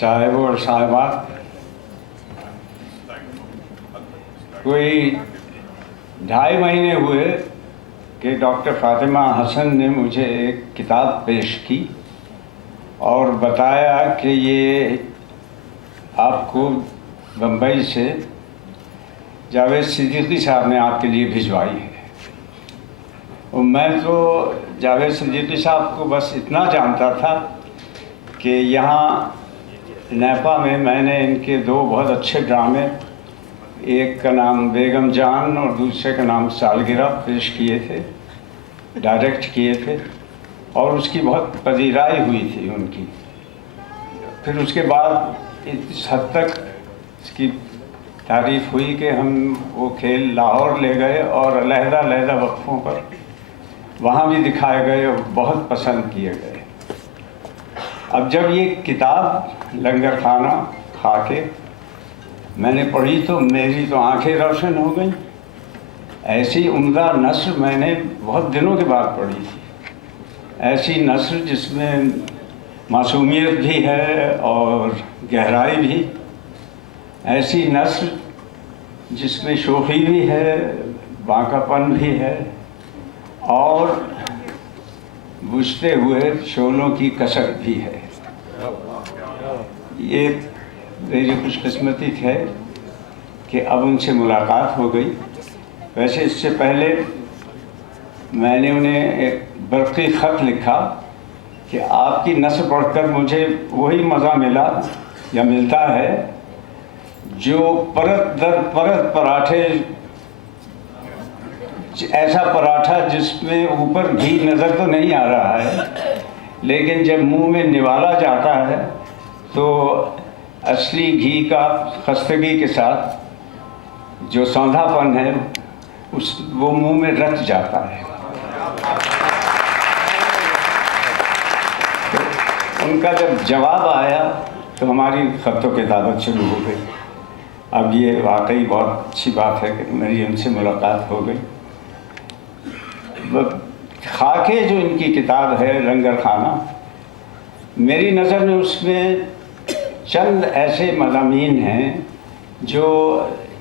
صاحب اور صاحبات، کوئی 2.5 مہینے ہوئے کہ ڈاکٹر فاطمہ حسن نے مجھے ایک کتاب پیش کی اور بتایا کہ یہ آپ کو بمبئی سے جاوید صدیقی صاحب نے آپ کے لیے بھجوائی ہے۔ اور میں تو جاوید صدیقی صاحب کو بس اتنا جانتا تھا کہ یہاں نیپا میں نے ان کے 2 بہت اچھے ڈرامے، ایک کا نام بیگم جان اور دوسرے کا نام سالگرہ پیش کیے تھے، ڈائریکٹ کیے تھے، اور اس کی بہت پذیرائی ہوئی تھی ان کی۔ پھر اس کے بعد اس حد تک اس کی تعریف ہوئی کہ ہم وہ کھیل لاہور لے گئے اور علیحدہ علیحدہ وقفوں پر وہاں بھی دکھائے گئے اور بہت پسند کیے گئے۔ اب جب یہ کتاب لنگر خانہ کھا کے میں نے پڑھی تو میری تو آنکھیں روشن ہو گئیں۔ ایسی عمدہ نثر میں نے بہت دنوں کے بعد پڑھی تھی، ایسی نثر جس میں معصومیت بھی ہے اور گہرائی بھی، ایسی نثر جس میں شوخی بھی ہے، بانکا پن بھی ہے اور بجھتے ہوئے شعلوں کی کثرت بھی ہے۔ یہ میری خوش قسمتی ہے کہ اب ان سے ملاقات ہو گئی۔ ویسے اس سے پہلے میں نے انہیں ایک برقی خط لکھا کہ آپ کی نثر پڑھ کر مجھے وہی مزہ ملا یا ملتا ہے جو پرت در پرت پراٹھے، ایسا پراٹھا جس میں اوپر گھی نظر تو نہیں آ رہا ہے لیکن جب منہ میں نوالا جاتا ہے تو اصلی گھی کا خستگی کے ساتھ جو سوندھا پن ہے وہ منہ میں رچ جاتا ہے۔ ان کا جب جواب آیا تو ہماری خط و کتابت شروع ہو گئی۔ اب یہ واقعی بہت اچھی بات ہے کہ میری ان سے ملاقات ہو گئی۔ خاکے جو ان کی کتاب ہے لنگر خانہ، میری نظر میں اس میں چند ایسے مضامین ہیں جو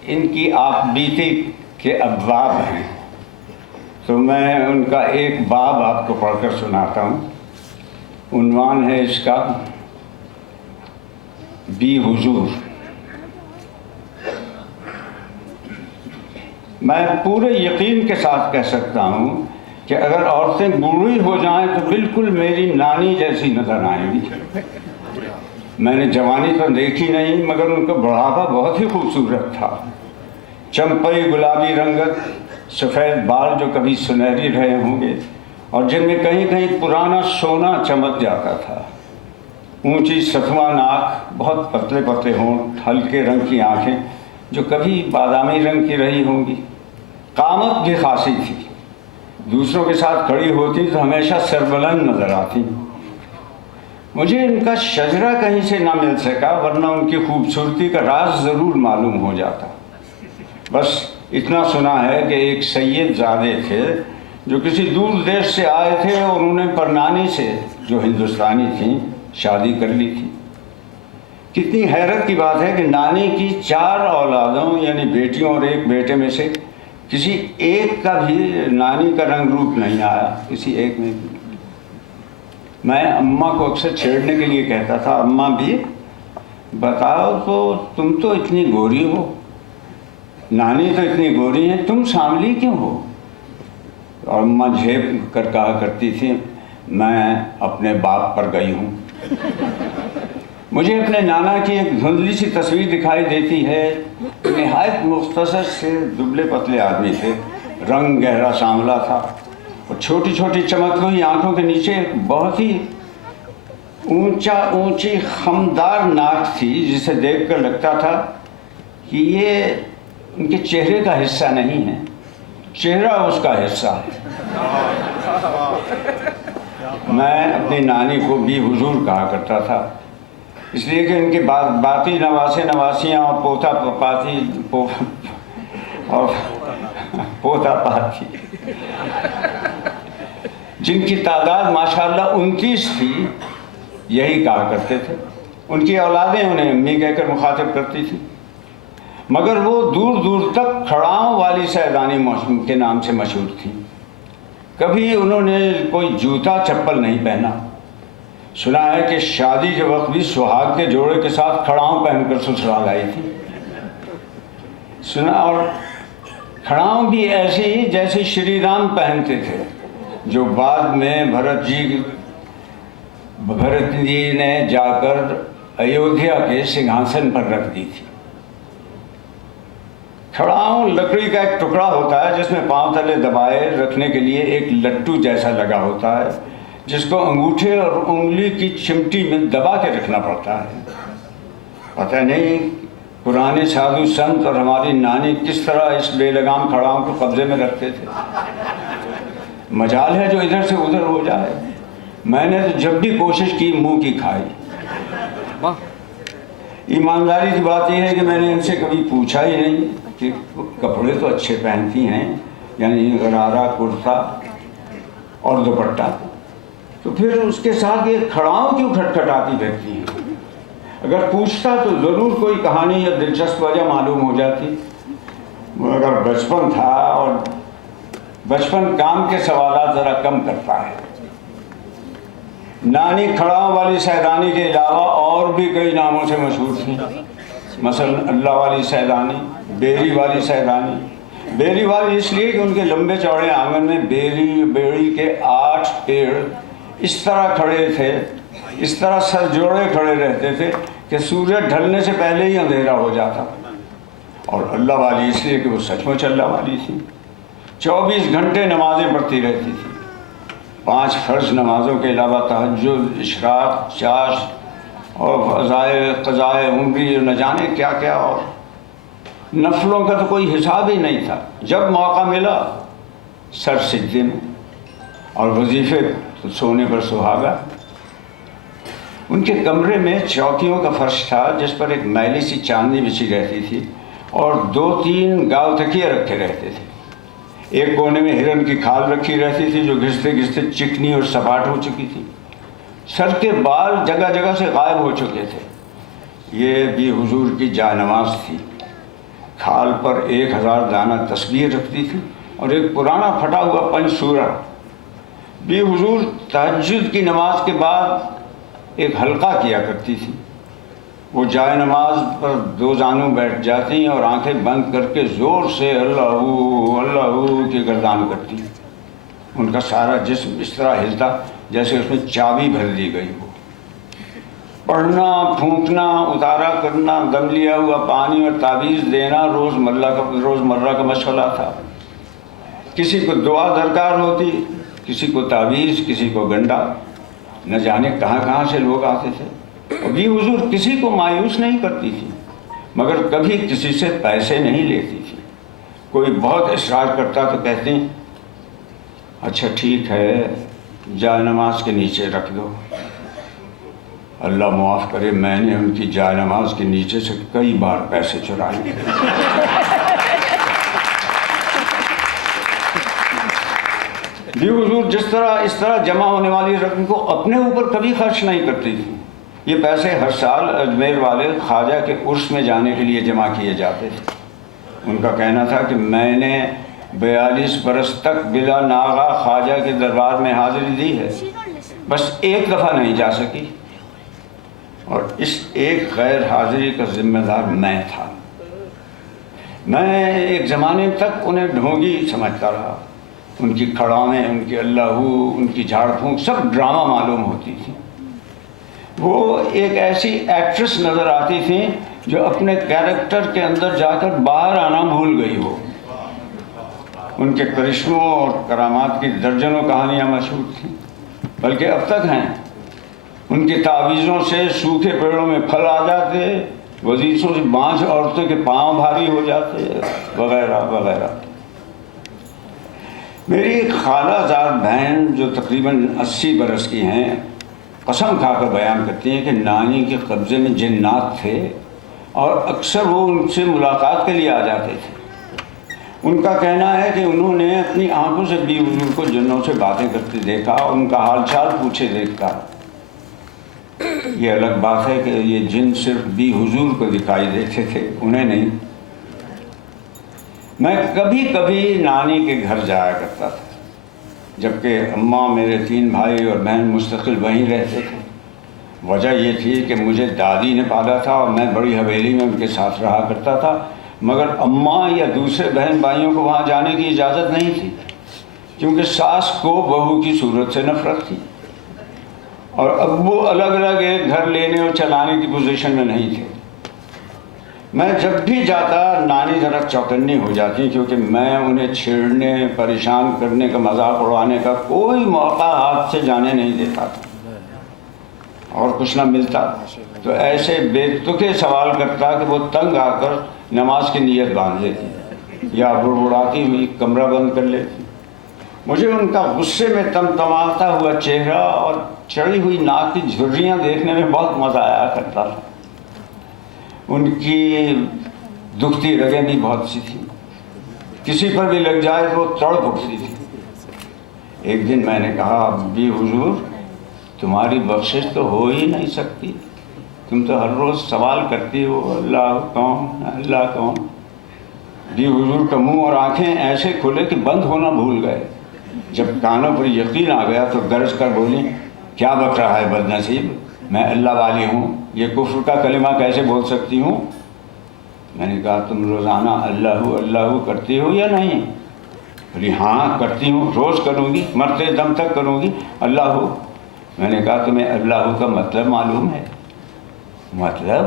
ان کی آپ بیتی کے ابواب ہیں، تو میں ان کا ایک باب آپ کو پڑھ کر سناتا ہوں۔ عنوان ہے اس کا بی حضور۔ میں پورے یقین کے ساتھ کہہ سکتا ہوں کہ اگر عورتیں بوڑھی ہو جائیں تو بالکل میری نانی جیسی نظر آئیں گی۔ میں نے جوانی تو دیکھی نہیں مگر ان کا بڑھاپا بہت ہی خوبصورت تھا۔ چمپئی گلابی رنگت، سفید بال جو کبھی سنہری رہے ہوں گے اور جن میں کہیں کہیں پرانا سونا چمک جاتا تھا، اونچی ستواں ناک، بہت پتلے پتلے ہونٹ، ہلکے رنگ کی آنکھیں جو کبھی بادامی رنگ کی رہی ہوں گی۔ قامت بھی خاصی تھی، دوسروں کے ساتھ کھڑی ہوتی تو ہمیشہ سربلند نظر آتی۔ مجھے ان کا شجرہ کہیں سے نہ مل سکا ورنہ ان کی خوبصورتی کا راز ضرور معلوم ہو جاتا۔ بس اتنا سنا ہے کہ ایک سید زادے تھے جو کسی دور دیش سے آئے تھے اور انہوں نے پرنانی سے جو ہندوستانی تھیں شادی کر لی تھی۔ کتنی حیرت کی بات ہے کہ نانی کی 4 اولادوں یعنی بیٹیوں اور ایک بیٹے میں سے کسی ایک کا بھی نانی کا رنگ روپ نہیں آیا، کسی ایک میں بھی۔ میں اماں کو اکثر چھیڑنے کے لیے کہتا تھا، اماں بھی بتاؤ تو تم تو اتنی گوری ہو، نانی تو اتنی گوری ہیں، تم سانولی کیوں ہو؟ اور اماں جھیپ کر کہا کرتی تھی، میں اپنے باپ پر گئی ہوں۔ مجھے اپنے نانا کی ایک دھندلی سی تصویر دکھائی دیتی ہے۔ نہایت مختصر سے دبلے پتلے آدمی تھے، رنگ گہرا سانولا تھا اور چھوٹی چھوٹی چمکتی ہوئی آنکھوں کے نیچے ایک بہت ہی اونچی خمدار ناک تھی جسے دیکھ کر لگتا تھا کہ یہ ان کے چہرے کا حصہ نہیں ہے، چہرہ اس کا حصہ ہے۔ میں اپنی نانی کو بھی حضور کہا کرتا تھا، اس لیے کہ ان کے باقی نواسے نواسیاں اور پوتا پاتی اور پوتا پاتی جن کی تعداد ماشاءاللہ 29 تھی، یہی کہا کرتے تھے۔ ان کی اولادیں انہیں امی کہہ کر مخاطب کرتی تھیں، مگر وہ دور دور تک کھڑاؤں والی سیدانی کے نام سے مشہور تھیں۔ کبھی انہوں نے کوئی جوتا چپل نہیں پہنا۔ سنا ہے کہ شادی کے وقت بھی سہاگ کے جوڑے کے ساتھ کھڑاؤں پہن کر سسرال آئی تھی۔ سنا، اور کھڑاؤں بھی ایسی جیسے شری رام پہنتے تھے، جو بعد میں بھرت جی نے جا کر ایودھیا کے سنگھاسن پر رکھ دی تھی۔ کھڑاؤں لکڑی کا ایک ٹکڑا ہوتا ہے جس میں پاؤں تلے دبائے رکھنے کے لیے ایک لٹو جیسا لگا ہوتا ہے، جس کو انگوٹھے اور انگلی کی چمٹی میں دبا کے رکھنا پڑتا ہے۔ پتہ نہیں پرانے سادھو سنت اور ہماری نانی کس طرح اس بے لگام کھڑاؤں کو قبضے میں رکھتے تھے۔ مجال ہے جو ادھر سے ادھر ہو جائے۔ میں نے تو جب بھی کوشش کی منہ کی کھائی۔ ایمانداری کی بات یہ ہے کہ میں نے ان سے کبھی پوچھا ہی نہیں کہ کپڑے تو اچھے پہنتی ہیں، یعنی غرارہ، کرتا اور دوپٹہ، تو پھر اس کے ساتھ یہ کھڑاؤں کیوں کھٹکھٹاتی پھرتی ہیں؟ اگر پوچھتا تو ضرور کوئی کہانی یا دلچسپ وجہ معلوم ہو جاتی، مگر بچپن تھا اور بچپن کام کے سوالات ذرا کم کرتا ہے۔ نانی کھڑاؤں والی سیدانی کے علاوہ اور بھی کئی ناموں سے مشہور تھیں، مثلا اللہ والی سیدانی، بیری والی سیدانی۔ بیری والی اس لیے کہ ان کے لمبے چوڑے آنگن میں بیری کے 8 پیڑ اس طرح کھڑے تھے، اس طرح سر جوڑے کھڑے رہتے تھے کہ سورج ڈھلنے سے پہلے ہی اندھیرا ہو جاتا۔ اور اللہ والی اس لیے کہ وہ سچ مچ اللہ والی تھی، 24 گھنٹے نمازیں پڑھتی رہتی تھی، 5 فرض نمازوں کے علاوہ تہجد، اشراق، چاش اور قضائے عمری، نہ جانے کیا کیا، اور نفلوں کا تو کوئی حساب ہی نہیں تھا۔ جب موقع ملا سر سجدے میں، اور وظیفے تو سونے پر سہاگا۔ ان کے کمرے میں چوکیوں کا فرش تھا جس پر ایک میلی سی چاندنی بچھی رہتی تھی، اور 2-3 گاؤ تکیے رکھے رہتے تھے۔ ایک کونے میں ہرن کی کھال رکھی رہتی تھی جو گھستے گھستے چکنی اور سپاٹ ہو چکی تھی۔ سر کے بال جگہ جگہ سے غائب ہو چکے تھے۔ یہ بھی حضور کی جائے نماز تھی۔ کھال پر 1000 دانہ تسبیح رکھتی تھی اور ایک پرانا پھٹا ہوا پنج سورہ بھی حضور تہجد کی نماز کے بعد ایک حلقہ کیا کرتی تھی۔ وہ جائے نماز پر 2 زانوں بیٹھ جاتی اور آنکھیں بند کر کے زور سے اللہ اللہ کی گردان کرتی۔ ان کا سارا جسم اس طرح ہلتا جیسے اس میں چابی بھر دی گئی ہو۔ پڑھنا، پھونکنا، اتارا کرنا، دم لیا ہوا پانی اور تعویذ دینا روزمرہ کا مشغلہ تھا۔ کسی کو دعا درکار ہوتی، کسی کو تعویذ، کسی کو گنڈا، نہ جانے کہاں کہاں سے لوگ آتے تھے۔ ابھی حضور کسی کو مایوس نہیں کرتی تھی، مگر کبھی کسی سے پیسے نہیں لیتی تھی۔ کوئی بہت اصرار کرتا تو کہتے ہیں اچھا ٹھیک ہے، جائے نماز کے نیچے رکھ دو۔ اللہ معاف کرے، میں نے ان کی جائے نماز کے نیچے سے کئی بار پیسے چرائے۔ بھی حضور اس طرح جمع ہونے والی رقم کو اپنے اوپر کبھی خرچ نہیں کرتی تھی۔ یہ پیسے ہر سال اجمیر والے خواجہ کے عرس میں جانے کے لیے جمع کیے جاتے تھے۔ ان کا کہنا تھا کہ میں نے 42 برس تک بلا ناغہ خواجہ کے دربار میں حاضری دی ہے، بس ایک دفعہ نہیں جا سکی، اور اس ایک غیر حاضری کا ذمہ دار میں تھا۔ میں ایک زمانے تک انہیں ڈھونگی سمجھتا رہا۔ ان کی کھڑاویں، ان کی اللہ، ان کی جھاڑ پھونک سب ڈرامہ معلوم ہوتی تھی۔ وہ ایک ایسی ایکٹریس نظر آتی تھیں جو اپنے کیریکٹر کے اندر جا کر باہر آنا بھول گئی ہو۔ ان کے کرشموں اور کرامات کی درجنوں کہانیاں مشہور تھیں، بلکہ اب تک ہیں۔ ان کی تعویذوں سے سوکھے پیڑوں میں پھل آ جاتے، وظیفوں سے بانجھ عورتوں کے پاؤں بھاری ہو جاتے، وغیرہ وغیرہ۔ میری ایک خالہ زاد بہن جو تقریباً 80 برس کی ہیں، قسم کھا کر بیان کرتی ہیں کہ نانی کے قبضے میں جنات تھے اور اکثر وہ ان سے ملاقات کے لیے آ جاتے تھے۔ ان کا کہنا ہے کہ انہوں نے اپنی آنکھوں سے بھی حضور کو جنوں سے باتیں کرتے دیکھا اور ان کا حال چال پوچھے دیکھتا۔ یہ الگ بات ہے کہ یہ جن صرف بھی حضور کو دکھائی دیتے تھے، انہیں نہیں۔ میں کبھی کبھی نانی کے گھر جایا کرتا تھا، جبکہ اماں، میرے 3 بھائی اور بہن مستقل وہیں رہتے تھے۔ وجہ یہ تھی کہ مجھے دادی نے پالا تھا اور میں بڑی حویلی میں ان کے ساتھ رہا کرتا تھا، مگر اماں یا دوسرے بہن بھائیوں کو وہاں جانے کی اجازت نہیں تھی، کیونکہ ساس کو بہو کی صورت سے نفرت تھی، اور ابو الگ الگ ایک گھر لینے اور چلانے کی پوزیشن میں نہیں تھے۔ میں جب بھی جاتا نانی ذرا چوکنی ہو جاتی، کیونکہ میں انہیں چھیڑنے، پریشان کرنے کا، مذاق اڑانے کا کوئی موقع ہاتھ سے جانے نہیں دیتا تھا، اور کچھ نہ ملتا تو ایسے بے تکے سوال کرتا کہ وہ تنگ آ کر نماز کی نیت باندھ لیتی یا بڑبڑاتی ہوئی کمرہ بند کر لیتی۔ مجھے ان کا غصے میں تمتماتا ہوا چہرہ اور چڑھی ہوئی ناک کی جھریاں دیکھنے میں بہت مزہ آیا کرتا تھا۔ ان کی دکھتی رگیں بھی بہت سی تھیں، کسی پر بھی لگ جائے تو وہ تڑپ اٹھتی تھی۔ ایک دن میں نے کہا، بھی حضور تمہاری بخشش تو ہو ہی نہیں سکتی، تم تو ہر روز سوال کرتی ہو اللہ کون، اللہ کون۔ بھی حضور کا منہ اور آنکھیں ایسے کھلے کہ بند ہونا بھول گئے۔ جب کانوں پر یقین آ گیا تو گرج کر بولی، کیا بک رہا ہے بد نصیب، میں اللہ والی ہوں، یہ کفر کا کلمہ کیسے بول سکتی ہوں؟ میں نے کہا، تم روزانہ اللہ اللہ کرتی ہو یا نہیں؟ بولی ہاں کرتی ہوں، روز کروں گی، مرتے دم تک کروں گی اللہ۔ میں نے کہا، تمہیں اللہ کا مطلب معلوم ہے؟ مطلب؟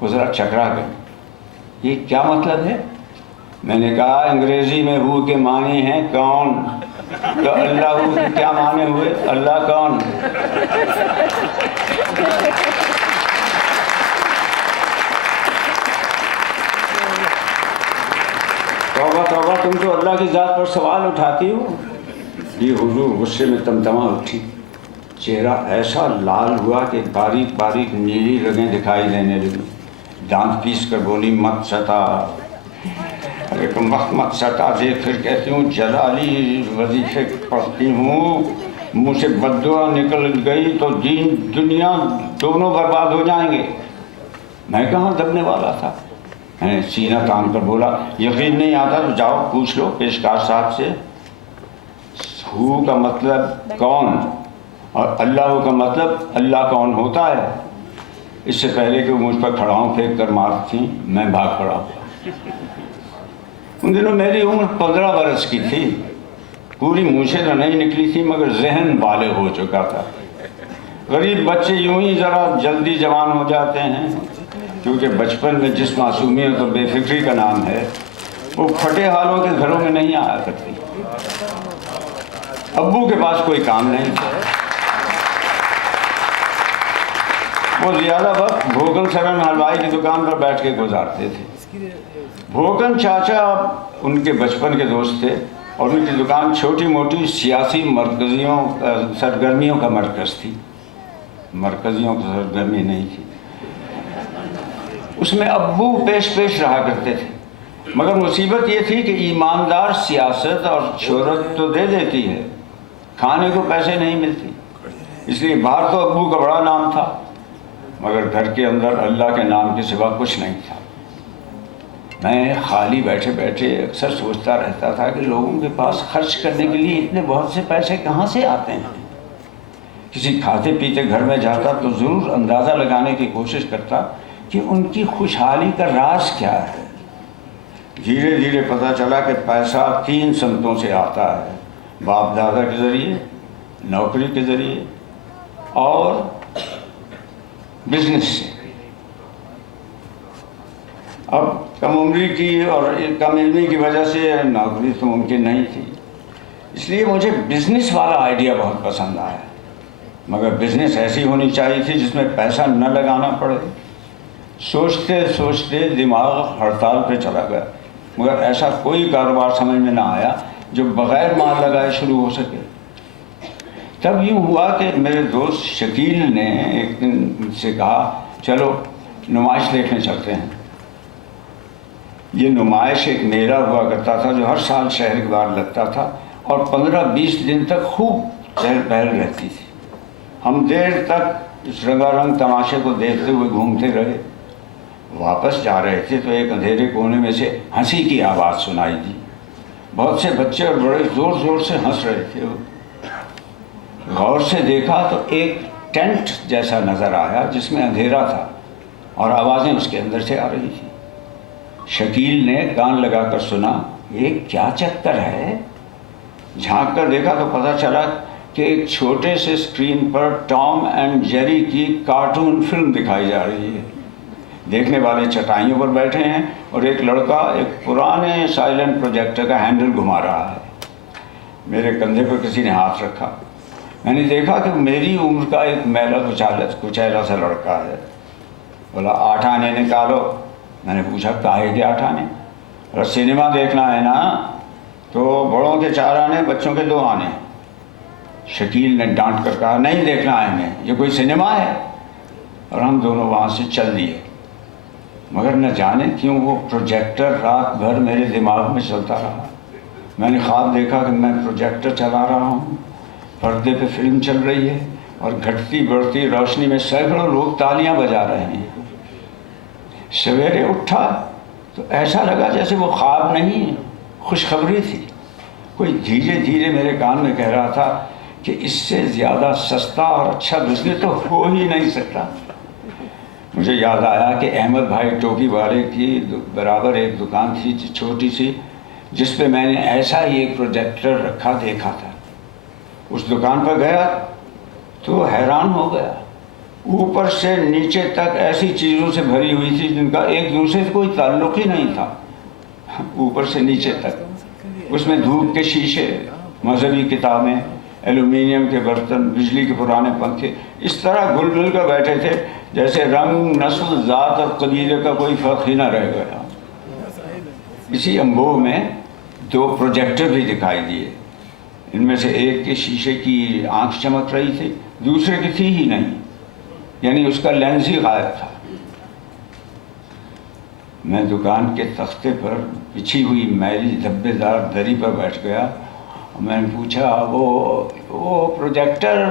وہ ذرا چکرا گئی، یہ کیا مطلب ہے؟ میں نے کہا، انگریزی میں ہو کے معنی ہیں کون، تو اللہ کے کیا معنی ہوئے، اللہ کون؟ توبہ توبہ، تم تو اللہ کی ذات پر سوال اٹھاتی ہو۔ یہ حضور غصے میں تمتما اٹھی، چہرہ ایسا لال ہوا کہ باریک باریک نیلی رگیں دکھائی دینے لگی۔ دانت پیس کر بولی، مت ستا، ارے تم وقت مت ستا دے، پھر کہتی ہوں جلالی وظیفے پڑھتی ہوں، منہ سے بددعا نکل گئی تو دین دنیا دونوں برباد ہو جائیں گے۔ میں کہاں دبنے والا تھا، میں نے سینہ تان کر بولا، یقین نہیں آتا تو جاؤ پوچھ لو پیشکار صاحب سے، ہو کا مطلب کون اور اللہ کا مطلب اللہ کون ہوتا ہے؟ اس سے پہلے کہ وہ مجھ پر کھڑاؤں پھینک کر مارتی میں بھاگ پڑا۔ ان دنوں میری عمر 15 برس کی تھی، پوری مونچھیں تو نہیں نکلی تھی مگر ذہن بالغ ہو چکا تھا۔ غریب بچے یوں ہی ذرا جلدی جوان ہو جاتے ہیں، کیونکہ بچپن میں جس معصومیت اور بے فکری کا نام ہے وہ پھٹے حالوں کے گھروں میں نہیں آیا کرتی۔ ابو کے پاس کوئی کام نہیں تھا، وہ زیادہ وقت بھوکن سرن حلوائی کی دکان پر بیٹھ کے گزارتے تھے۔ بھوکن چاچا ان کے بچپن کے دوست تھے اور ان کی دکان چھوٹی موٹی سیاسی سرگرمیوں کا مرکز تھی، مرکزیوں کی سرگرمی نہیں تھی۔ اس میں ابو پیش رہا کرتے تھے، مگر مصیبت یہ تھی کہ ایماندار سیاست اور شہرت تو دے دیتی ہے، کھانے کو پیسے نہیں ملتی، اس لیے باہر تو ابو کا بڑا نام تھا مگر گھر کے اندر اللہ کے نام کے سوا کچھ نہیں تھا۔ میں خالی بیٹھے بیٹھے اکثر سوچتا رہتا تھا کہ لوگوں کے پاس خرچ کرنے کے لیے اتنے بہت سے پیسے کہاں سے آتے ہیں۔ کسی کھاتے پیتے گھر میں جاتا تو ضرور اندازہ لگانے کی کوشش کرتا کہ ان کی خوشحالی کا راز کیا ہے۔ دھیرے دھیرے پتہ چلا کہ پیسہ 3 سمتوں سے آتا ہے، باپ دادا کے ذریعے، نوکری کے ذریعے اور بزنس سے۔ اب کم عمری کی اور کم علمی کی وجہ سے نوکری تو ممکن نہیں تھی، اس لیے مجھے بزنس والا آئیڈیا بہت پسند آیا، مگر بزنس ایسی ہونی چاہیے تھی جس میں پیسہ نہ لگانا پڑے۔ سوچتے سوچتے دماغ ہڑتال پہ چلا گیا، مگر ایسا کوئی کاروبار سمجھ میں نہ آیا جو بغیر مال لگائے شروع ہو سکے۔ تب یوں ہوا کہ میرے دوست شکیل نے ایک دن مجھ سے کہا، چلو نمائش دیکھنے چلتے ہیں۔ یہ نمائش ایک میلہ ہوا کرتا تھا جو ہر سال شہر کے باہر لگتا تھا اور 15-20 دن تک خوب چہل پہل رہتی تھی۔ ہم دیر تک اس رنگا رنگ تماشے کو دیکھتے ہوئے گھومتے رہے. واپس جا رہے تھے تو ایک اندھیرے کونے میں سے ہنسی کی آواز سنائی دی. بہت سے بچے اور بڑے زور زور سے ہنس رہے تھے. غور سے دیکھا تو ایک ٹینٹ جیسا نظر آیا جس میں اندھیرا تھا اور آوازیں اس کے اندر سے آ رہی تھیں. شکیل نے کان لگا کر سنا. یہ کیا چکر ہے؟ جھانک کر دیکھا تو پتہ چلا کہ ایک چھوٹے سے اسکرین پر ٹام اینڈ جیری کی کارٹون فلم دکھائی جا رہی ہے. دیکھنے والے چٹائیوں پر بیٹھے ہیں اور ایک لڑکا ایک پرانے سائلنٹ پروجیکٹر کا ہینڈل گھما رہا ہے. میرے کندھے پر کسی نے ہاتھ رکھا. میں نے دیکھا کہ میری عمر کا ایک میلا کچیلا سا لڑکا ہے. بولا 8 آنے نکالو. میں نے پوچھا کاہے کے 8 آنے؟ اگر سنیما دیکھنا ہے نا تو بڑوں کے 4 آنے, بچوں کے 2 آنے. شکیل نے ڈانٹ کر کہا نہیں دیکھنا ہے ہمیں, یہ کوئی سنیما ہے؟ اور ہم دونوں وہاں سے چل دیے. مگر نہ جانے کیوں وہ پروجیکٹر رات بھر میرے دماغ میں چلتا رہا. میں نے خواب دیکھا کہ میں پروجیکٹر چلا رہا ہوں, پردے پہ فلم چل رہی ہے اور گھٹتی بڑھتی روشنی میں سینکڑوں لوگ تالیاں بجا رہے ہیں. سویرے اٹھا تو ایسا لگا جیسے وہ خواب نہیں, خوشخبری تھی. کوئی دھیرے دھیرے میرے کان میں کہہ رہا تھا کہ اس سے زیادہ سستا اور اچھا بزنس تو ہو ہی نہیں سکتا. مجھے یاد آیا کہ احمد بھائی ٹوپی والے کی برابر ایک دکان تھی چھوٹی سی, جس پہ میں نے ایسا ہی ایک پروجیکٹر رکھا دیکھا تھا. اس دکان پر گیا تو حیران ہو گیا. اوپر سے نیچے تک ایسی چیزوں سے بھری ہوئی تھی جن کا ایک دوسرے سے کوئی تعلق ہی نہیں تھا. اوپر سے نیچے تک اس میں دھوپ کے شیشے, مذہبی کتابیں, ایلومینیم کے برتن, بجلی کے پرانے پنکھے اس طرح گل مل کر بیٹھے تھے جیسے رنگ, نسل, ذات اور قبیلے کا کوئی فرق ہی نہ رہ گیا. اسی انبوہ میں 2 پروجیکٹر بھی دکھائی دیے. ان میں سے ایک کے شیشے کی آنکھ چمک رہی تھی, دوسرے کی تھی ہی نہیں, یعنی اس کا لینس ہی غائب تھا. میں دکان کے تختے پر بچھی ہوئی میلی دھبے دار دری پر بیٹھ گیا. میں نے پوچھا وہ پروجیکٹر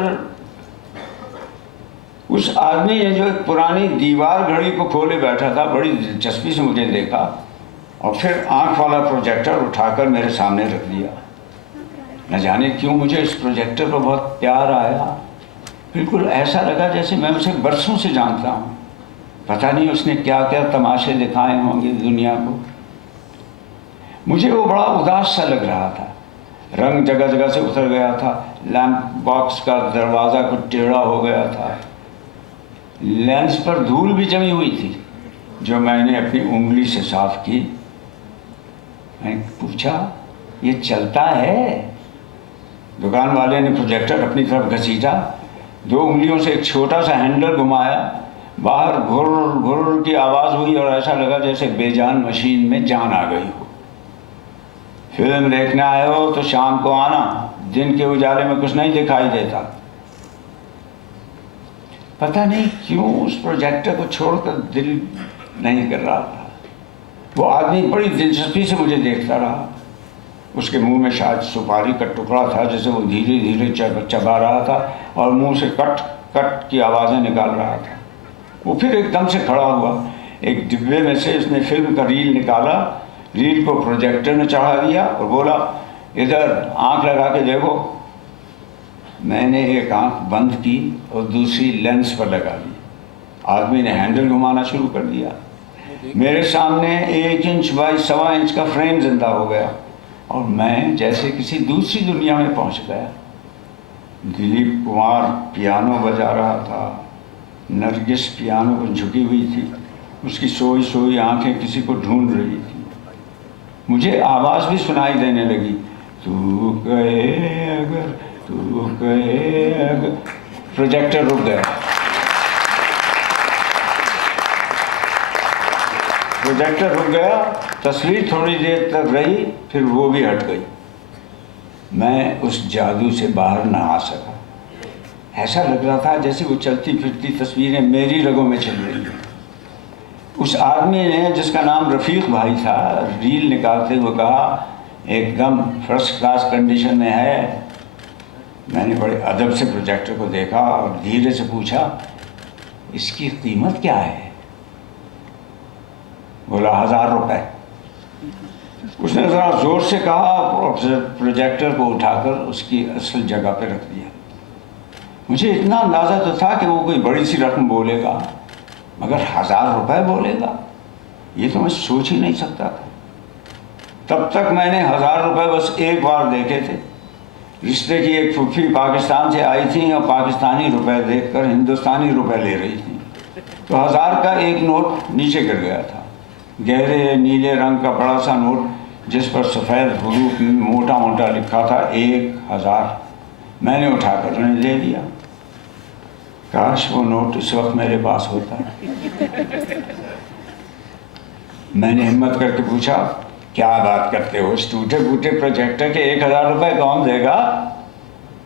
اس آدمی نے جو ایک پرانی دیوار گھڑی کو کھولے بیٹھا تھا بڑی دلچسپی سے مجھے دیکھا اور پھر آنکھ والا پروجیکٹر اٹھا کر میرے سامنے رکھ دیا. نہ جانے کیوں مجھے اس پروجیکٹر پر بہت پیار آیا. بالکل ایسا لگا جیسے میں اسے برسوں سے جانتا ہوں. پتہ نہیں اس نے کیا کیا تماشے دکھائے ہوں گے دنیا کو. مجھے وہ بڑا اداس سا لگ رہا تھا. رنگ جگہ جگہ سے اتر گیا تھا. لیمپ باکس کا دروازہ کچھ ٹیڑھا ہو گیا تھا. لینس پر دھول بھی جمی ہوئی تھی جو میں نے اپنی انگلی سے صاف کی. میں نے پوچھا یہ چلتا ہے؟ دکان والے نے پروجیکٹر اپنی طرف گھسیٹا, 2 انگلیوں سے ایک چھوٹا سا ہینڈل گھمایا. باہر گھر گھر کی آواز ہوئی اور ایسا لگا جیسے بے جان مشین میں جان آ گئی ہو. فلم دیکھنے آئے ہو تو شام کو آنا, دن کے اجالے میں کچھ نہیں دکھائی دیتا. پتہ نہیں کیوں اس پروجیکٹر کو چھوڑ کر دل نہیں کر رہا تھا. وہ آدمی بڑی دلچسپی سے مجھے دیکھتا رہا. اس کے منہ میں شاید سپاری کا ٹکڑا تھا جسے وہ دھیرے دھیرے چبا رہا تھا اور منہ سے کٹ کٹ کی آوازیں نکال رہا تھا. وہ پھر ایک دم سے کھڑا ہوا. ایک ڈبے میں سے اس نے فلم کا ریل نکالا, ریل کو پروجیکٹر میں چڑھا دیا اور بولا ادھر آنکھ لگا کے دیکھو. میں نے ایک آنکھ بند کی اور دوسری لینس پر لگا دی. آدمی نے ہینڈل گھمانا شروع کر دیا. میرے سامنے 1 انچ بائی 1.25 انچ کا فریم زندہ ہو گیا اور میں جیسے کسی دوسری دنیا میں پہنچ گیا. دلیپ کمار پیانو بجا رہا تھا. نرگس پیانو پر جھکی ہوئی تھی. اس کی سوئی سوئی آنکھیں کسی کو ڈھونڈ رہی تھی. مجھے آواز بھی سنائی دینے لگی, تو کہے اگر, تو کہے اگر. پروجیکٹر رک گیا. پروجیکٹر رک گیا. تصویر تھوڑی دیر تک رہی, پھر وہ بھی ہٹ گئی. میں اس جادو سے باہر نہ آ سکا. ایسا لگ رہا تھا جیسے وہ چلتی پھرتی تصویریں میری رگوں میں چل رہی ہیں. اس آدمی نے جس کا نام رفیق بھائی تھا ریل نکالتے ہوئے کہا ایک دم فرسٹ کلاس کنڈیشن میں ہے. میں نے بڑے ادب سے پروجیکٹر کو دیکھا اور دھیرے سے پوچھا اس کی قیمت کیا ہے؟ بولا 1000 روپے۔ اس نے ذرا زور سے کہا اور پروجیکٹر کو اٹھا کر اس کی اصل جگہ پہ رکھ دیا۔ مجھے اتنا اندازہ تو تھا کہ وہ کوئی بڑی سی رقم بولے گا، مگر 1000 روپے بولے گا، یہ تو میں سوچ ہی نہیں سکتا تھا۔ تب تک میں نے 1000 روپے بس ایک بار دیکھے تھے۔ رشتے کی ایک پھوپھی پاکستان سے آئی تھیں اور پاکستانی روپے دیکھ کر ہندوستانی روپے لے رہی تھیں، تو 1000 کا ایک نوٹ نیچے گر گیا تھا، گہرے نیلے رنگ کا بڑا سا نوٹ جس پر سفید حروف میں موٹا موٹا لکھا تھا 1000۔ میں نے اٹھا کر انہیں لے لیا۔ کاش وہ نوٹ اس وقت میرے پاس ہوتا۔ میں نے ہمت کر کے پوچھا کیا بات کرتے ہو، اس ٹوٹے پھوٹے پروجیکٹر کے 1000 روپے کون دے گا؟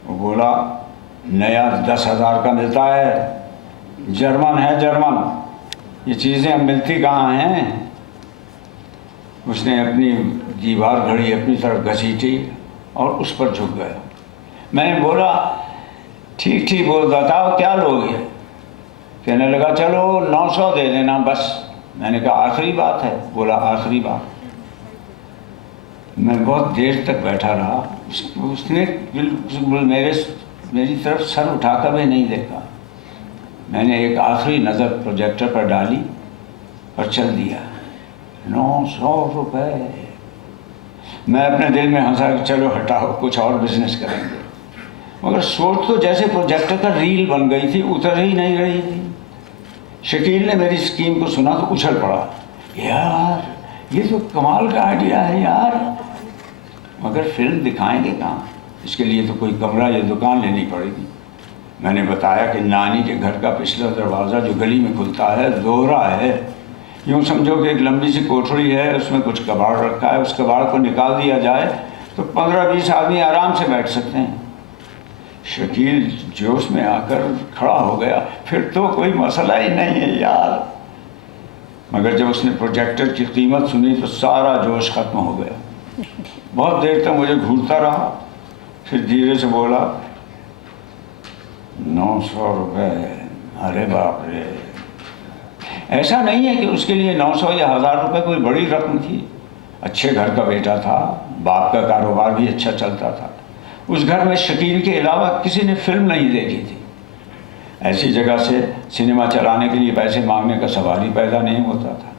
وہ بولا نیا 10,000 کا ملتا ہے، جرمن ہے جرمن، یہ چیزیں اب ملتی کہاں ہیں؟ اس نے اپنی دیوار گھڑی اپنی طرف گھسیٹی اور اس پر جھک گیا۔ میں نے بولا ٹھیک ٹھیک بول بتاؤ کیا لوگ ہیں؟ کہنے لگا چلو 900 دے دینا بس۔ میں نے کہا آخری بات ہے؟ بولا آخری بات۔ میں بہت دیر تک بیٹھا رہا، اس نے بالکل میری طرف سر اٹھا کر بھی نہیں دیکھا۔ میں نے ایک آخری نظر پروجیکٹر پر ڈالی اور چل دیا۔ 900 روپے۔ میں اپنے دل میں ہنسا کہ چلو ہٹاؤ کچھ اور بزنس کریں گے، مگر سوچ تو جیسے پروجیکٹر کا ریل بن گئی تھی، اتر ہی نہیں رہی تھی۔ شکیل نے میری اسکیم کو سنا تو اچھل پڑا، یار یہ تو کمال کا آئیڈیا ہے یار، مگر فلم دکھائیں گے کہاں؟ اس کے لیے تو کوئی کمرہ یا دکان لینی پڑے گی۔ میں نے بتایا کہ نانی کے گھر کا پچھلا دروازہ جو گلی میں کھلتا ہے دوہرا ہے، یوں سمجھو کہ ایک لمبی سی کوٹھڑی ہے، اس میں کچھ کباڑ رکھا ہے، اس کباڑ کو نکال دیا جائے تو 15-20 آدمی آرام سے بیٹھ سکتے ہیں۔ شکیل جوش میں آ کر کھڑا ہو گیا، پھر تو کوئی مسئلہ ہی نہیں ہے یار۔ مگر جب اس نے پروجیکٹر کی قیمت سنی تو سارا جوش ختم ہو گیا۔ بہت دیر تک مجھے گھورتا رہا، پھر دھیرے سے بولا 900 روپے، ارے باپ رے۔ ایسا نہیں ہے کہ اس کے لیے 900 یا 1000 روپے کوئی بڑی رقم تھی۔ اچھے گھر کا بیٹا تھا، باپ کا کاروبار بھی اچھا چلتا تھا، اس گھر میں شکیل کے علاوہ کسی نے فلم نہیں دیکھی تھی۔ ایسی جگہ سے سنیما چلانے کے لیے پیسے مانگنے کا سوال ہی پیدا نہیں ہوتا تھا۔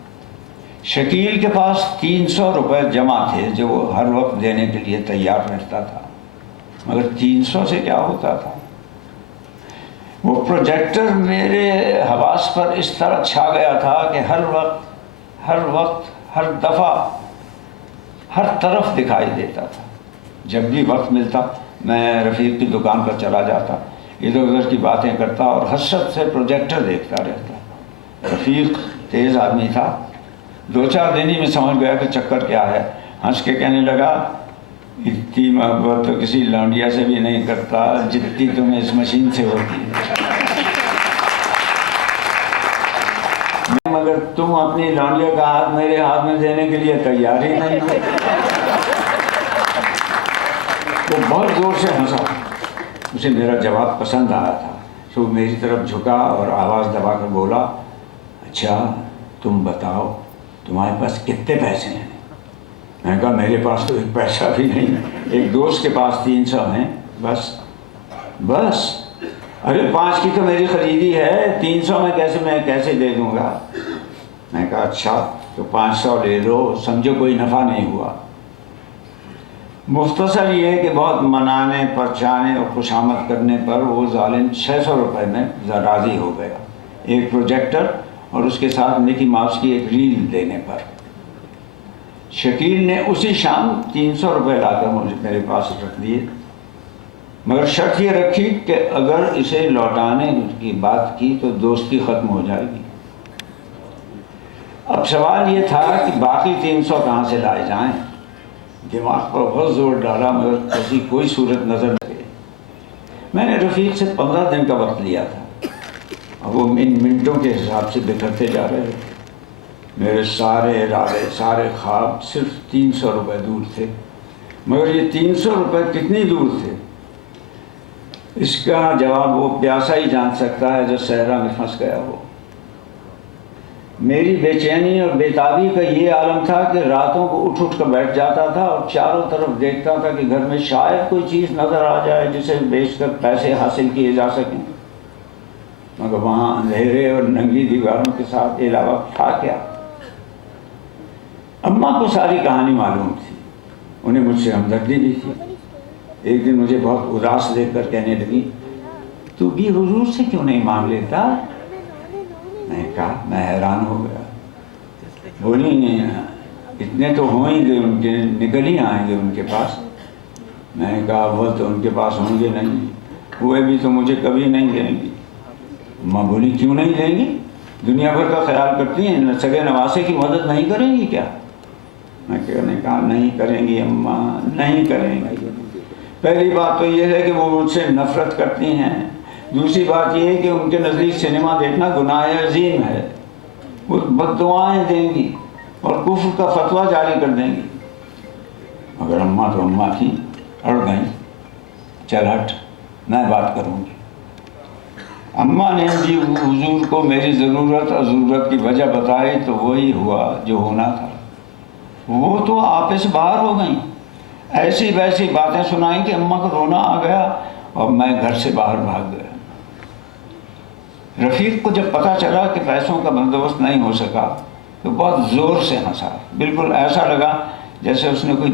شکیل کے پاس 300 روپے جمع تھے جو وہ ہر وقت دینے کے لیے تیار رہتا تھا، مگر 300 سے کیا ہوتا تھا؟ وہ پروجیکٹر میرے حواس پر اس طرح چھا گیا تھا کہ ہر وقت ہر دفعہ ہر طرف دکھائی دیتا تھا۔ جب بھی وقت ملتا میں رفیق کی دکان پر چلا جاتا، ادھر ادھر کی باتیں کرتا اور حسرت سے پروجیکٹر دیکھتا رہتا۔ رفیق تیز آدمی تھا، 2-4 دن ہی میں سمجھ گیا کہ چکر کیا ہے۔ ہنس کے کہنے لگا اتنی محبت تو کسی لانڈیا سے بھی نہیں کرتا جتنی تمہیں اس مشین سے ہوتی ہے، مگر تم اپنی لانڈیا کا ہاتھ میرے ہاتھ میں دینے کے لیے تیار ہی نہیں ہو۔ وہ بہت زور سے ہنسا، اسے میرا جواب پسند آیا تھا، تو وہ میری طرف جھکا اور آواز دبا کر بولا اچھا تم بتاؤ تمہارے پاس کتنے پیسے ہیں؟ میں نے کہا میرے پاس تو ایک پیسہ بھی نہیں، ایک دوست کے پاس 300 ہیں بس۔ ارے 5 کی تو میری خریدی ہے، 300 میں کیسے دے دوں گا؟ میں نے کہا اچھا تو 500 لے لو، سمجھو کوئی نفع نہیں ہوا۔ مختصر یہ ہے کہ بہت منانے پرچانے اور خوشامد کرنے پر وہ ظالم 600 روپے میں راضی ہو گیا، ایک پروجیکٹر اور اس کے ساتھ مکی ماؤس کی ایک ریل دینے پر۔ شکیل نے اسی شام 300 روپے لا کر مجھے میرے پاس رکھ دیے، مگر شرط یہ رکھی کہ اگر اسے لوٹانے کی بات کی تو دوستی ختم ہو جائے گی۔ اب سوال یہ تھا کہ باقی 300 کہاں سے لائے جائیں۔ دماغ پر بہت زور ڈالا مگر کسی کوئی صورت نظر نہ گئی۔ میں نے رفیق سے 15 دن کا وقت لیا تھا، اب وہ ان منٹوں کے حساب سے بکھرتے جا رہے تھے۔ میرے سارے ارادے سارے خواب صرف 300 روپے دور تھے، مگر یہ 300 روپے کتنی دور تھے؟ اس کا جواب وہ پیاسا ہی جان سکتا ہے جو صحرا میں پھنس گیا ہو۔ میری بے چینی اور بےتابی کا یہ عالم تھا کہ راتوں کو اٹھ اٹھ کر بیٹھ جاتا تھا اور چاروں طرف دیکھتا تھا کہ گھر میں شاید کوئی چیز نظر آ جائے جسے بیچ کر پیسے حاصل کیے جا سکیں، مگر وہاں اندھیرے اور ننگی دیواروں کے ساتھ علاوہ تھا کیا؟ اماں کو ساری کہانی معلوم تھی، انہیں مجھ سے ہمدردی بھی تھی۔ ایک دن مجھے بہت اداس دیکھ کر کہنے لگی، تو بھی حضور سے کیوں نہیں مانگ لیتا؟ میں نے کہا، میں حیران ہو گیا۔ بولی، اتنے تو ہوں ہی گے ان کے، نکل ہی آئیں گے ان کے پاس۔ میں نے کہا، وہ تو ان کے پاس ہوں گے نہیں، ہوئے بھی تو مجھے کبھی نہیں دیں گی۔ ماں بولی، کیوں نہیں دیں گی؟ دنیا بھر کا خیال کرتی ہیں، سگے نواسے کی مدد نہیں کریں گی کیا؟ میں نے کہا، نہیں کریں گی اماں، نہیں کریں گی۔ پہلی بات تو یہ ہے کہ وہ مجھ سے نفرت کرتی ہیں، دوسری بات یہ ہے کہ ان کے نزدیک سنیما دیکھنا گناہ عظیم ہے، وہ بد دعائیں دیں گی اور کفر کا فتویٰ جاری کر دیں گی۔ مگر اماں تو اماں تھیں، اڑ گئیں، چل ہٹ، میں بات کروں گی۔ اماں نے بھی حضور کو میری ضرورت اور ضرورت کی وجہ بتائی تو وہی ہوا جو ہونا تھا۔ وہ تو آپے سے باہر ہو گئیں، ایسی ویسی باتیں سنائیں کہ اماں کو رونا آ گیا اور میں گھر سے باہر بھاگ گیا۔ رفیق کو جب پتہ چلا کہ پیسوں کا بندوبست نہیں ہو سکا تو بہت زور سے ہنسا، بالکل ایسا لگا جیسے اس نے کوئی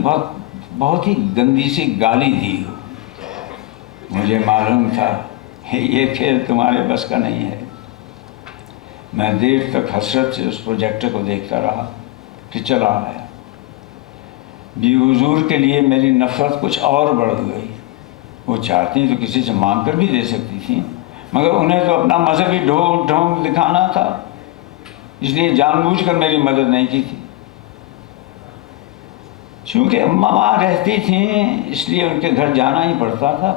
بہت ہی گندی سی گالی دی ہو۔ مجھے معلوم تھا کہ یہ کھیل تمہارے بس کا نہیں ہے۔ میں دیر تک حسرت سے اس پروجیکٹر کو دیکھتا رہا کہ چلا آیا۔ بھی حضور کے لیے میری نفرت کچھ اور بڑھ گئی۔ وہ چاہتی تو کسی سے مانگ کر بھی دے سکتی تھیں، مگر انہیں تو اپنا مذہبی ڈھونگ دکھانا تھا، اس لیے جان بوجھ کر میری مدد نہیں کی تھی۔ چونکہ اماں وہاں رہتی تھیں اس لیے ان کے گھر جانا ہی پڑتا تھا۔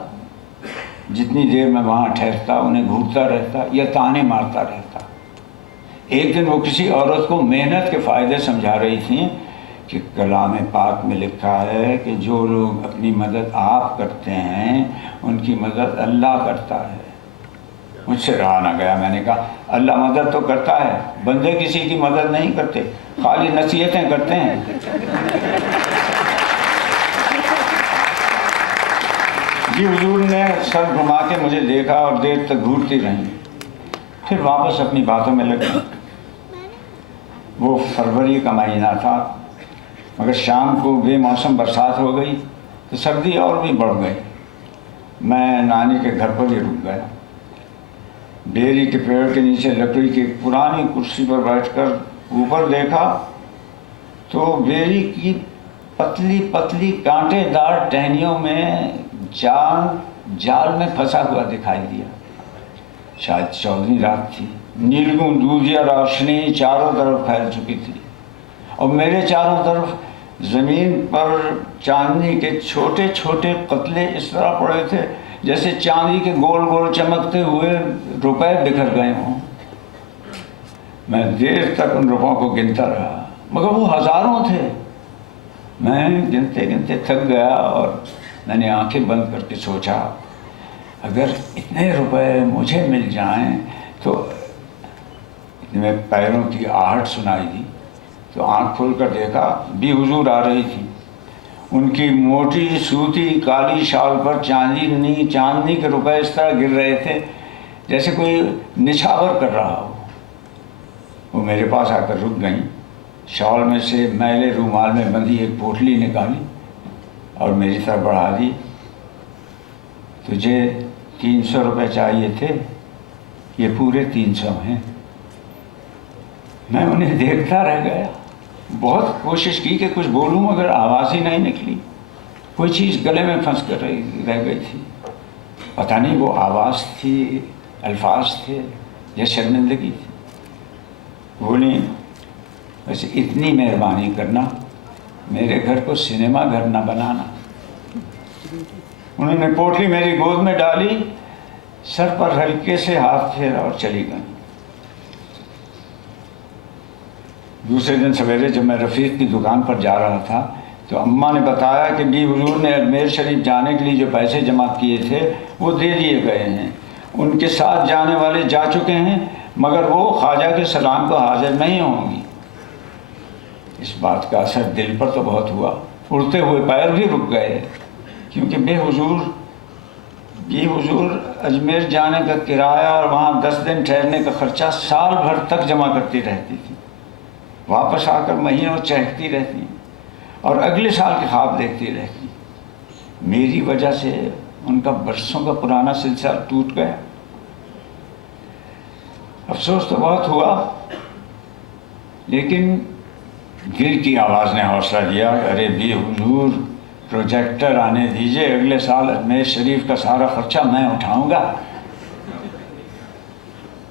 جتنی دیر میں وہاں ٹھہرتا انہیں گھورتا رہتا یا تانے مارتا رہتا۔ ایک دن وہ کسی عورت کو محنت کے فائدے سمجھا رہی تھیں کہ کلام پاک میں لکھا ہے کہ جو لوگ اپنی مدد آپ کرتے ہیں ان کی مدد اللہ کرتا ہے۔ مجھ سے رہا نہ گیا، میں نے کہا، اللہ مدد تو کرتا ہے، بندے کسی کی مدد نہیں کرتے، خالی نصیحتیں کرتے ہیں۔ جی حضور نے سر گھما کے مجھے دیکھا اور دیر تک گھورتی رہیں، پھر واپس اپنی باتوں میں لگی۔ وہ فروری کا مہینہ تھا، مگر شام کو بے موسم برسات ہو گئی تو سردی اور بھی بڑھ گئی۔ میں نانی کے گھر پر ہی رک گیا۔ بیری کے پیڑ کے نیچے لکڑی کی ایک پرانی کرسی پر بیٹھ کر اوپر دیکھا تو بیری کی پتلی پتلی کانٹے دار ٹہنیوں میں جال میں پھنسا ہوا دکھائی دیا۔ شاید 14ویں رات تھی، نیلگوں دودھیا روشنی چاروں طرف پھیل چکی تھی اور میرے چاروں طرف زمین پر چاندنی کے چھوٹے چھوٹے قطلے اس طرح پڑے تھے جیسے چاندی کے گول گول چمکتے ہوئے روپے بکھر گئے ہوں۔ میں دیر تک ان روپوں کو گنتا رہا، مگر وہ ہزاروں تھے۔ میں گنتے گنتے تھک گیا اور میں نے آنکھیں بند کر کے سوچا، اگر اتنے روپے مجھے مل جائیں تو میں پیروں کی آہٹ سنائی دی تو آنکھ کھول کر دیکھا بھی حضور آ رہی تھی۔ ان کی موٹی سوتی کالی شال پر چاندنی کے روپے اس طرح گر رہے تھے جیسے کوئی نچھاور کر رہا ہو۔ وہ میرے پاس آ کر رک گئیں، شال میں سے میلے رومال میں بندھی ایک پوٹلی نکالی اور میری طرف بڑھا دی۔ تجھے 300 روپے چاہیے تھے، یہ پورے 300 ہیں۔ میں انہیں دیکھتا رہ گیا، بہت کوشش کی کہ کچھ بولوں مگر آواز ہی نہیں نکلی، کوئی چیز گلے میں پھنس کر رہ گئی تھی۔ پتہ نہیں وہ آواز تھی، الفاظ تھے یا شرمندگی تھی۔ بولی، ویسے اتنی مہربانی کرنا، میرے گھر کو سنیما گھر نہ بنانا۔ انہوں نے پوٹلی میری گود میں ڈالی، سر پر ہلکے سے ہاتھ پھیرا اور چلی گئیں۔ دوسرے دن سویرے جب میں رفیق کی دکان پر جا رہا تھا تو اماں نے بتایا کہ بھی حضور نے اجمیر شریف جانے کے لیے جو پیسے جمع کیے تھے وہ دے دیے گئے ہیں، ان کے ساتھ جانے والے جا چکے ہیں، مگر وہ خواجہ کے سلام کو حاضر نہیں ہوں گی۔ اس بات کا اثر دل پر تو بہت ہوا، اڑتے ہوئے پیر بھی رک گئے، کیونکہ بے حضور اجمیر جانے کا کرایہ اور وہاں 10 دن ٹھہرنے کا خرچہ سال بھر تک جمع کرتی رہتی تھی، واپس آ کر مہینوں چہکتی رہتی اور اگلے سال کے خواب دیکھتی رہتی۔ میری وجہ سے ان کا برسوں کا پرانا سلسلہ ٹوٹ گیا۔ افسوس تو بہت ہوا، لیکن دل کی آواز نے حوصلہ دیا، ارے بھی حضور پروجیکٹر آنے دیجئے، اگلے سال اجمیر شریف کا سارا خرچہ میں اٹھاؤں گا۔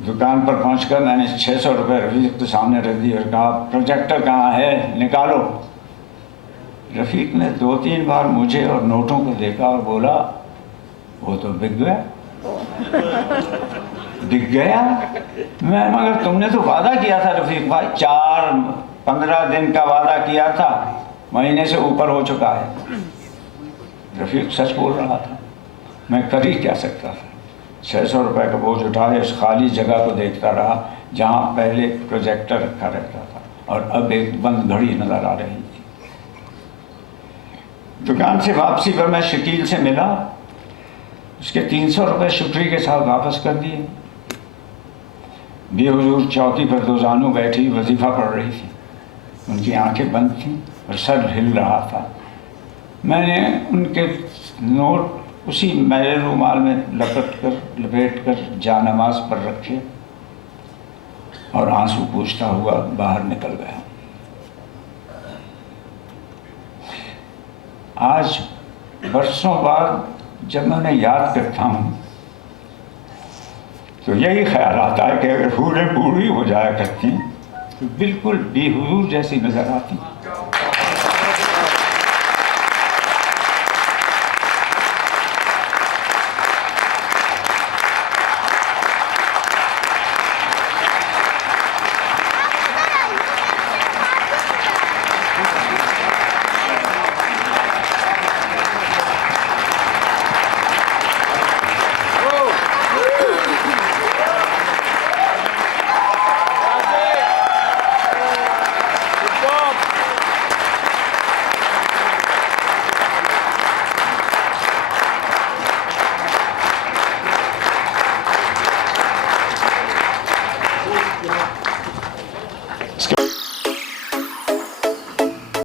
دکان پر پہنچ کر میں نے 600 روپے رفیق کے سامنے رکھ دی اور کہا پروجیکٹر کہاں ہے، نکالو۔ رفیق نے 2-3 بار مجھے اور نوٹوں کو دیکھا اور بولا وہ تو بک گیا۔ بک گیا؟ مگر تم نے تو وعدہ کیا تھا رفیق بھائی، 15 دن کا وعدہ کیا تھا، مہینے سے اوپر ہو چکا ہے۔ رفیق سچ بول رہا تھا، میں کر ہی کیا سکتا تھا۔ 600 روپے کا بوجھ اٹھائے اس خالی جگہ کو دیکھتا رہا جہاں پہلے پروجیکٹر رکھا رہتا تھا، اور اب ایک بند گھڑی نظر آ رہی تھی۔ دکان سے واپسی پر میں شکیل سے ملا، اس کے 300 روپے شکری کے ساتھ واپس کر دیے۔ بے حضور چوکی پر دوزانو بیٹھی وظیفہ پڑھ رہی تھی، ان کی آنکھیں بند تھیں اور سر ہل رہا تھا۔ میں نے ان کے نوٹ اسی میلے رومال میں لپیٹ کر جا نماز پر رکھے اور آنسو پوچھتا ہوا باہر نکل گیا۔ آج برسوں بعد جب میں انہیں یاد کرتا ہوں تو یہی خیال آتا ہے کہ اگر پھولیں پوری ہو جایا کرتی تو بالکل بے حضور جیسی نظر آتی۔